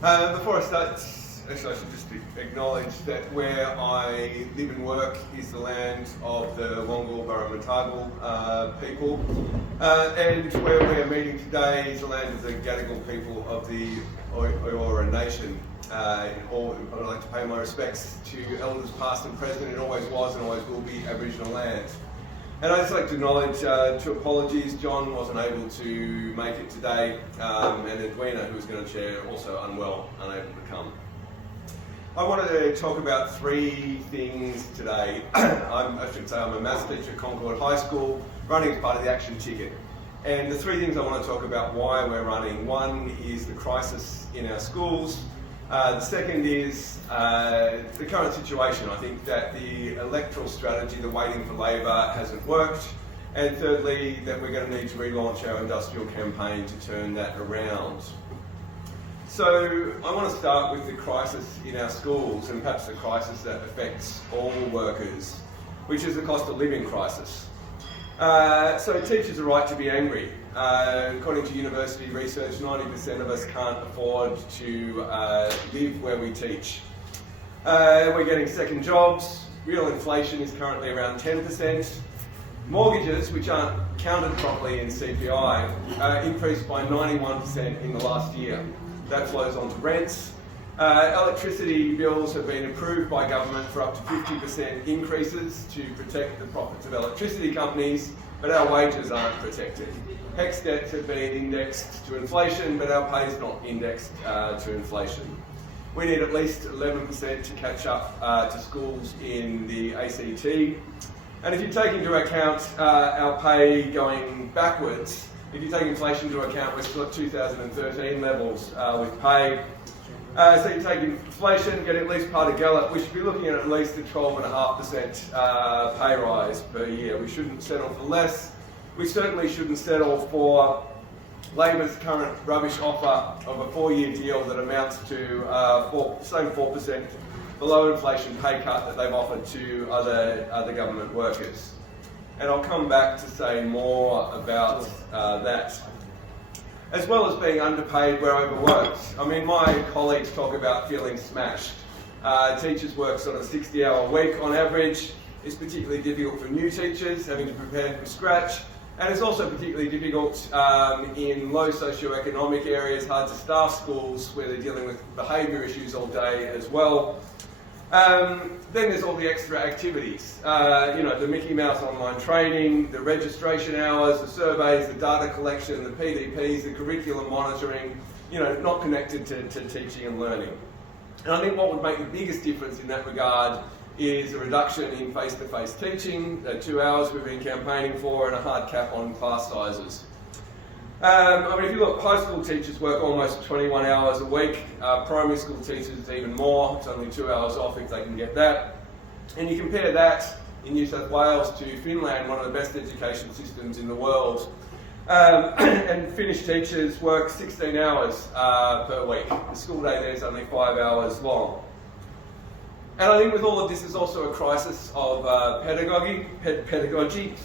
Before I start, actually I should just acknowledge that where I live and work is the land of the Wongal Burra people, and where we're meeting today is the land of the Gadigal people of the Eora Nation. I'd like to pay my respects to elders past and present. It always was and always will be Aboriginal land. And I'd just like to acknowledge two apologies. John wasn't able to make it today, and Edwina, who was going to chair, also unwell, unable to come. I wanted to talk about three things today. I'm a maths teacher at Concord High School, running as part of the Action Ticket. And the three things I want to talk about why we're running. One is the crisis in our schools. The second is the current situation. I think that the electoral strategy, the waiting for Labor, hasn't worked. And thirdly, that we're going to need to relaunch our industrial campaign to turn that around. So I want to start with the crisis in our schools, and perhaps the crisis that affects all workers, which is the cost of living crisis. So teachers are right to be angry. According to university research, 90% of us can't afford to live where we teach. We're getting second jobs. Real inflation is currently around 10%. Mortgages, which aren't counted properly in CPI, increased by 91% in the last year. That flows on to rents. Electricity bills have been approved by government for up to 50% increases to protect the profits of electricity companies, but our wages aren't protected. HECS debts have been indexed to inflation, but our pay is not indexed to inflation. We need at least 11% to catch up to schools in the ACT. And if you take into account our pay going backwards, if you take inflation into account, we're still at 2013 levels with pay. So you take inflation, get at least part of Gallup, we should be looking at least a 12.5% pay rise per year. We shouldn't settle for less. We certainly shouldn't settle for Labor's current rubbish offer of a 4-year deal that amounts to same 4% below inflation pay cut that they've offered to other government workers. And I'll come back to say more about that. As well as being underpaid, we're overworked. I mean, my colleagues talk about feeling smashed. Teachers work sort of 60-hour week on average. It's particularly difficult for new teachers, having to prepare from scratch. And it's also particularly difficult in low socioeconomic areas, hard to staff schools where they're dealing with behaviour issues all day as well. Then there's all the extra activities, the Mickey Mouse online training, the registration hours, the surveys, the data collection, the PDPs, the curriculum monitoring, not connected to teaching and learning. And I think what would make the biggest difference in that regard is a reduction in face-to-face teaching, 2 hours we've been campaigning for, and a hard cap on class sizes. If you look, high school teachers work almost 21 hours a week. Primary school teachers even more. It's only 2 hours off if they can get that. And you compare that in New South Wales to Finland, one of the best education systems in the world. And Finnish teachers work 16 hours per week. The school day there is only 5 hours long. And I think with all of this, there's also a crisis of pedagogy.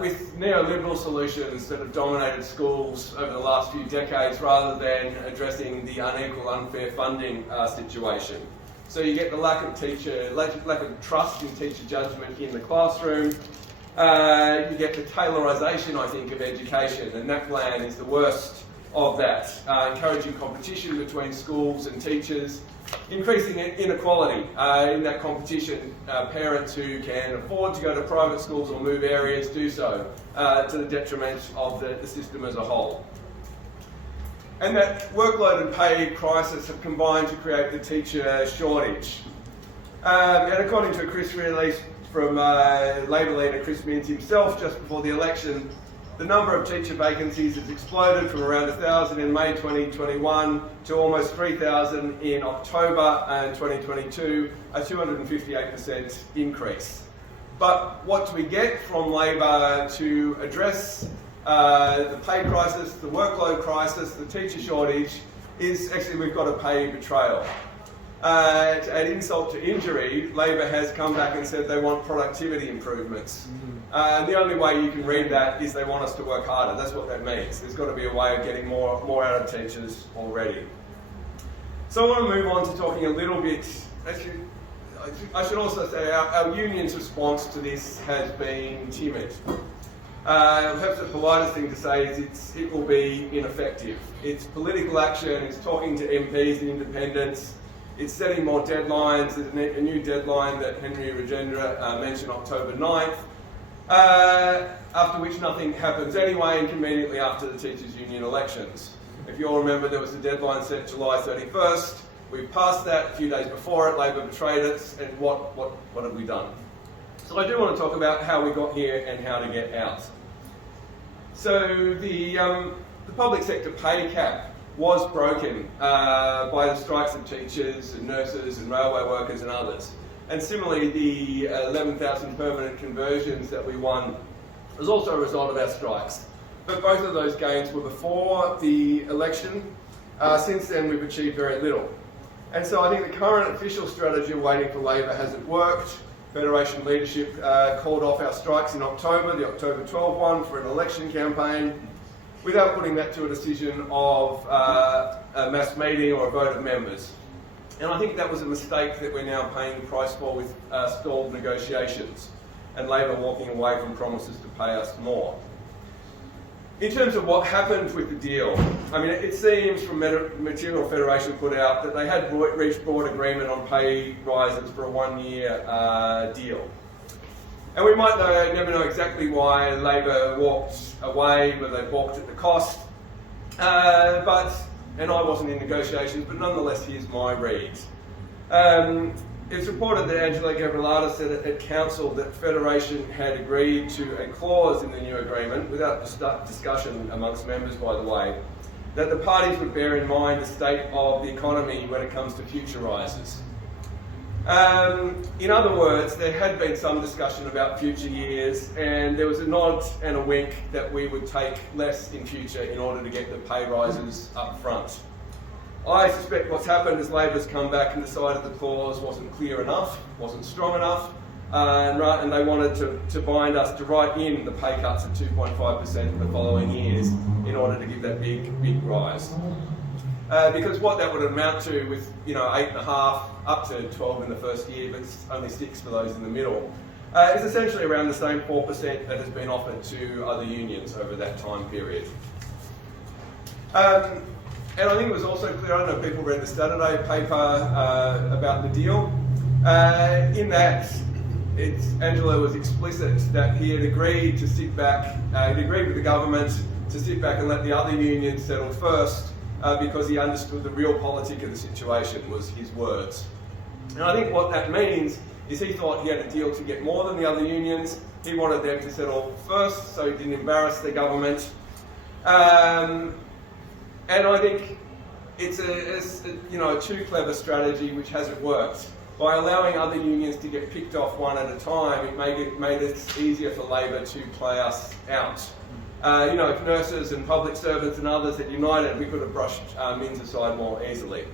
With neoliberal solutions that have dominated schools over the last few decades rather than addressing the unequal, unfair funding situation. So you get the lack of trust in teacher judgment in the classroom. You get the taylorisation, I think, of education, and that plan is the worst of that. Encouraging competition between schools and teachers, increasing inequality in that competition. Parents who can afford to go to private schools or move areas do so to the detriment of the system as a whole. And that workload and pay crisis have combined to create the teacher shortage. And according to a Chris release from Labor leader Chris Minns himself just before the election, the number of teacher vacancies has exploded from around 1,000 in May 2021 to almost 3,000 in October 2022, a 258% increase. But what do we get from Labor to address the pay crisis, the workload crisis, the teacher shortage, is actually we've got a pay betrayal. To add insult to injury, Labor has come back and said they want productivity improvements. The only way you can read that is they want us to work harder. That's what that means. There's got to be a way of getting more out of teachers already. So I want to move on to talking a little bit, actually, I should also say our union's response to this has been timid. Perhaps the politest thing to say is it will be ineffective. It's political action, it's talking to MPs and independents, it's setting more deadlines. There's a new deadline that Henry Rajendra mentioned, October 9th, after which nothing happens anyway, and conveniently after the teachers' union elections. If you all remember, there was a deadline set July 31st. We passed that a few days before it, Labor betrayed us, and what have we done? So I do want to talk about how we got here and how to get out. So the public sector pay cap was broken by the strikes of teachers and nurses and railway workers and others. And similarly, the 11,000 permanent conversions that we won was also a result of our strikes. But both of those gains were before the election. Since then, we've achieved very little. And so I think the current official strategy of waiting for Labor hasn't worked. Federation leadership called off our strikes in October, the October 12 one, for an election campaign, without putting that to a decision of a mass meeting or a vote of members. And I think that was a mistake that we're now paying the price for with stalled negotiations and Labor walking away from promises to pay us more. In terms of what happened with the deal, I mean, it seems from material Federation put out that they had reached broad agreement on pay rises for a one-year deal. And we might never know exactly why Labor walked away, whether they balked at the cost, and I wasn't in negotiations, but nonetheless, here's my read. It's reported that Angela Gabrielata said at Council that Federation had agreed to a clause in the new agreement, without discussion amongst members by the way, that the parties would bear in mind the state of the economy when it comes to future rises. In other words, there had been some discussion about future years, and there was a nod and a wink that we would take less in future in order to get the pay rises up front. I suspect what's happened is Labor's come back and decided the clause wasn't clear enough, wasn't strong enough, and they wanted to bind us to write in the pay cuts of 2.5% in the following years in order to give that big rise. Because what that would amount to with 8.5 up to 12 in the first year, but only 6 for those in the middle, is essentially around the same 4% that has been offered to other unions over that time period. And I think it was also clear, I don't know if people read the Saturday paper about the deal. In that, Angela was explicit that he had agreed to sit back, he'd agreed with the government to sit back and let the other unions settle first because he understood the real politic of the situation, was his words. And I think what that means is he thought he had a deal to get more than the other unions. He wanted them to settle first so he didn't embarrass the government. And I think it's a too clever strategy which hasn't worked. By allowing other unions to get picked off one at a time, it made it easier for Labor to play us out. If nurses and public servants and others had united, we could have brushed Minns aside more easily.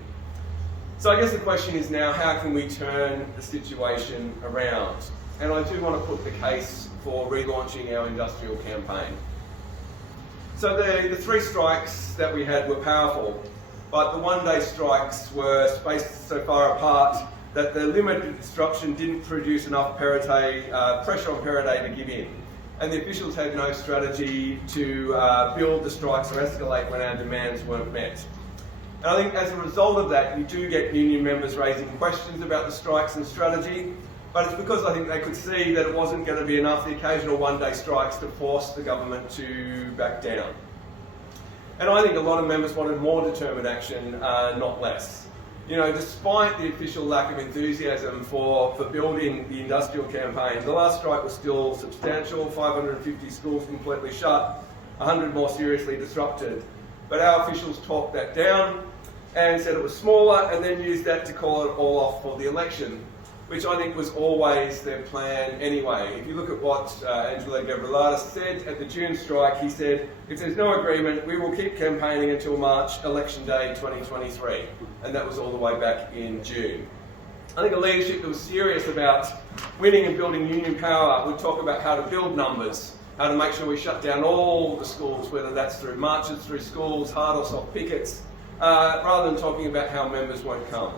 So I guess the question is now, how can we turn the situation around? And I do want to put the case for relaunching our industrial campaign. So the 3 strikes that we had were powerful, but the one-day strikes were spaced so far apart that the limited disruption didn't produce enough pressure on Paraday to give in. And the officials had no strategy to build the strikes or escalate when our demands weren't met. And I think as a result of that, you do get union members raising questions about the strikes and strategy, but it's because I think they could see that it wasn't going to be enough, the occasional one-day strikes, to force the government to back down. And I think a lot of members wanted more determined action, not less. Despite the official lack of enthusiasm for building the industrial campaign, the last strike was still substantial, 550 schools completely shut, 100 more seriously disrupted. But our officials talked that down and said it was smaller, and then used that to call it all off for the election, which I think was always their plan anyway. If you look at what Angela Gabrielata said at the June strike, he said, if there's no agreement, we will keep campaigning until March, election day 2023. And that was all the way back in June. I think a leadership that was serious about winning and building union power would talk about how to build numbers, how to make sure we shut down all the schools, whether that's through marches through schools, hard or soft pickets, rather than talking about how members won't come.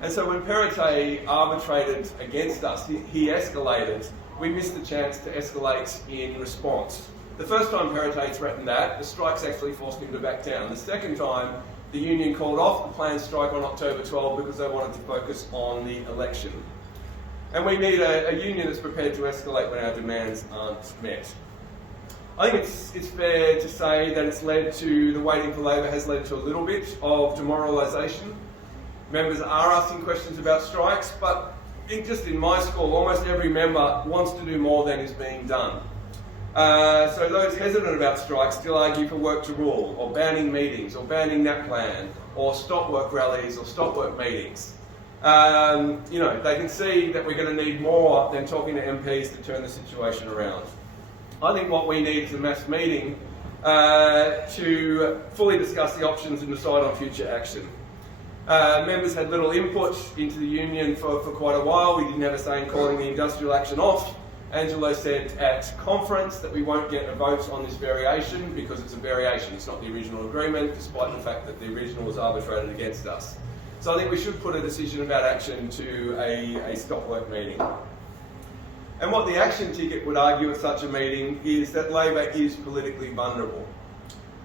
And so when Perrottet arbitrated against us, he escalated, we missed the chance to escalate in response. The first time Perrottet threatened that, the strikes actually forced him to back down. The second time, the union called off the planned strike on October 12 because they wanted to focus on the election. And we need a union that's prepared to escalate when our demands aren't met. I think it's fair to say that it's led to, the waiting for Labor has led to a little bit of demoralisation. Members are asking questions about strikes, but just in my school, almost every member wants to do more than is being done. So those hesitant about strikes still argue for work to rule, or banning meetings, or banning NAPLAN, or stop work rallies, or stop work meetings. You know, they can see that we're going to need more than talking to MPs to turn the situation around. I think what we need is a mass meeting to fully discuss the options and decide on future action. Members had little input into the union for quite a while. We didn't have a say in calling the industrial action off. Angelo said at conference that we won't get a vote on this variation because it's a variation, it's not the original agreement, despite the fact that the original was arbitrated against us. So I think we should put a decision about action to a stop work meeting. And what the action ticket would argue at such a meeting is that Labor is politically vulnerable.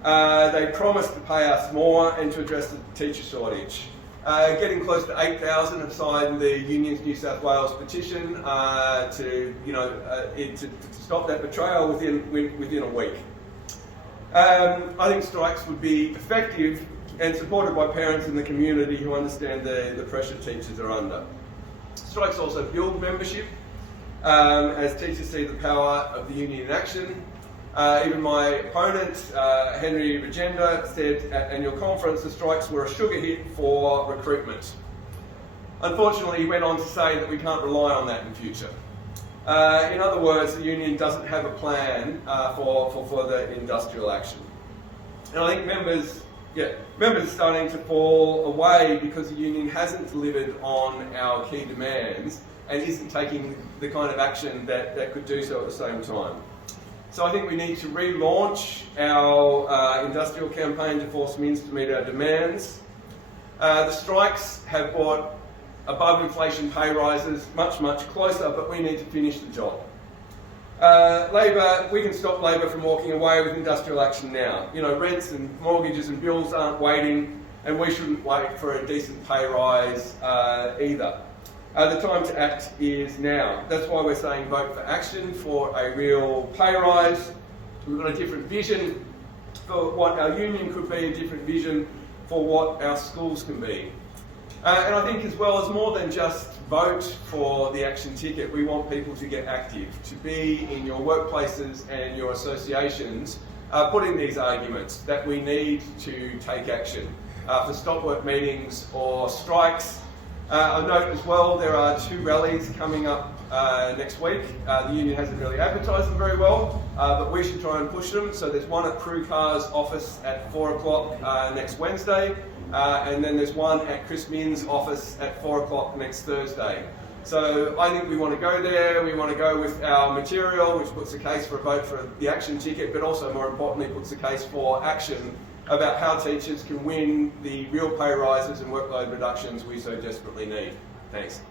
They promised to pay us more and to address the teacher shortage. Getting close to 8,000 have signed the Union's New South Wales petition to stop that betrayal within a week. I think strikes would be effective and supported by parents in the community who understand the pressure teachers are under. Strikes also build membership as teachers see the power of the union in action. Even my opponent, Henry Regenda, said at annual conference the strikes were a sugar hit for recruitment. Unfortunately, he went on to say that we can't rely on that in future. In other words, the union doesn't have a plan for further industrial action. And I think members are starting to fall away because the union hasn't delivered on our key demands and isn't taking the kind of action that could do so at the same time. So I think we need to relaunch our industrial campaign to force Mins to meet our demands. The strikes have brought above inflation pay rises much closer, but we need to finish the job. Labor, we can stop Labor from walking away with industrial action now. You know, rents and mortgages and bills aren't waiting, and we shouldn't wait for a decent pay rise either. The time to act is now. That's why we're saying vote for action for a real pay rise. We've got a different vision for what our union could be, a different vision for what our schools can be. And I think as well as more than just vote for the action ticket, we want people to get active, to be in your workplaces and your associations, putting these arguments that we need to take action for stop work meetings or strikes. I note as well there are 2 rallies coming up next week. The union hasn't really advertised them very well, but we should try and push them. So there's one at Crew Car's office at 4 o'clock next Wednesday, and then there's one at Chris Min's office at 4 o'clock next Thursday. So I think we want to go there, we want to go with our material, which puts a case for a vote for the action ticket, but also more importantly puts a case for action about how teachers can win the real pay rises and workload reductions we so desperately need. Thanks.